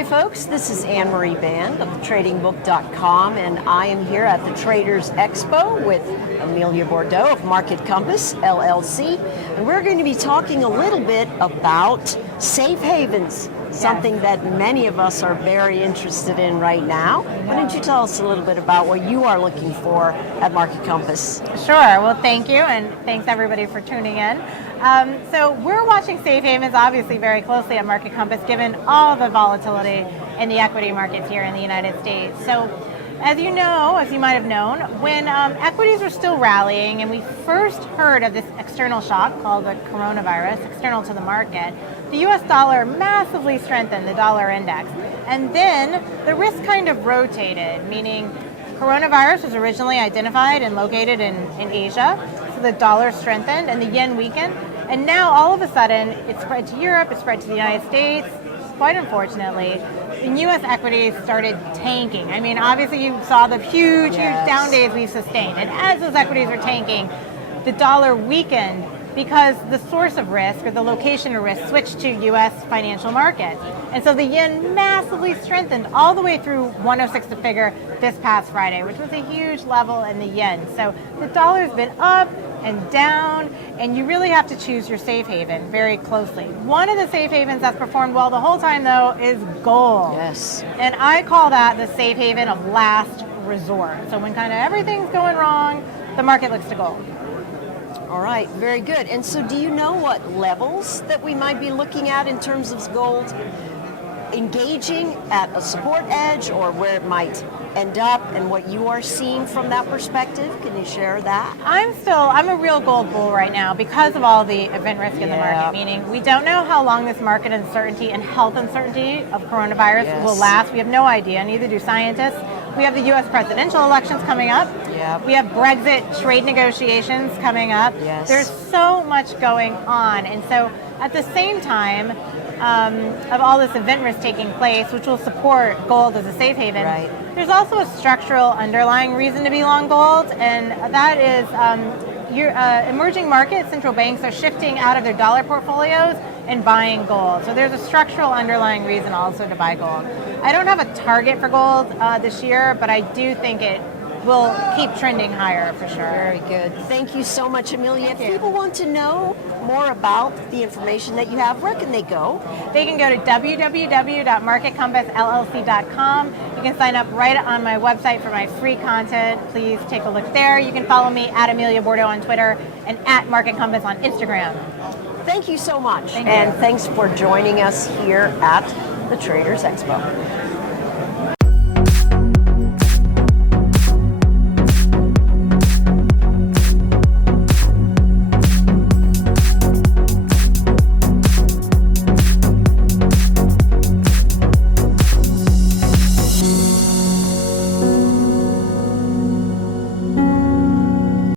Hi folks, this is Anne-Marie Band of TradingBook.com, and I am here at the Traders Expo with Amelia Bourdeau of Market Compass, LLC, and we're going to be talking a little bit about safe havens, something that many of us are very interested in right now. Why don't you tell us a little bit about what you are looking for at Market Compass? Sure. Well, thank you, and thanks everybody for tuning in. So we're watching safe havens obviously very closely at Market Compass, given all the volatility in the equity markets here in the United States. So as you know, as you might have known, when equities were still rallying and we first heard of this external shock called the coronavirus, external to the market, the US dollar massively strengthened, the dollar index. And then the risk kind of rotated, meaning coronavirus was originally identified and located in Asia, so the dollar strengthened and the yen weakened. And now all of a sudden, it spread to Europe, it spread to the United States, quite unfortunately, and U.S. equities started tanking. I mean, obviously you saw the huge down days we've sustained. And as those equities were tanking, the dollar weakened because the source of risk or the location of risk switched to U.S. financial markets. And so the yen massively strengthened all the way through 106 the figure this past Friday, which was a huge level in the yen. So the dollar's been up and down, and you really have to choose your safe haven very closely. One of the safe havens that's performed well the whole time, though, is gold. Yes. And I call that the safe haven of last resort. So when kind of everything's going wrong, the market looks to gold. All right, very good. And so do you know what levels that we might be looking at in terms of gold engaging at a support edge, or where it might end up, and what you are seeing from that perspective? Can you share that? I'm a real gold bull right now because of all the event risk in the market, meaning we don't know how long this market uncertainty and health uncertainty of coronavirus will last. We have no idea, neither do scientists. We have the U.S. presidential elections coming up. We have Brexit trade negotiations coming up. There's so much going on. And so at the same time of all this event risk taking place, which will support gold as a safe haven, there's also a structural underlying reason to be long gold, and that is emerging markets, central banks are shifting out of their dollar portfolios and buying gold. So there's a structural underlying reason also to buy gold. I don't have a target for gold this year, but I do think it will keep trending higher for sure. Very good. Thank you so much, Amelia. If people want to know more about the information that you have, where can they go? They can go to www.marketcompassllc.com. You can sign up right on my website for my free content. Please take a look there. You can follow me at Amelia Bourdeau on Twitter and at Market Compass on Instagram. Thank you so much. Thank you. And thanks for joining us here at the Traders Expo.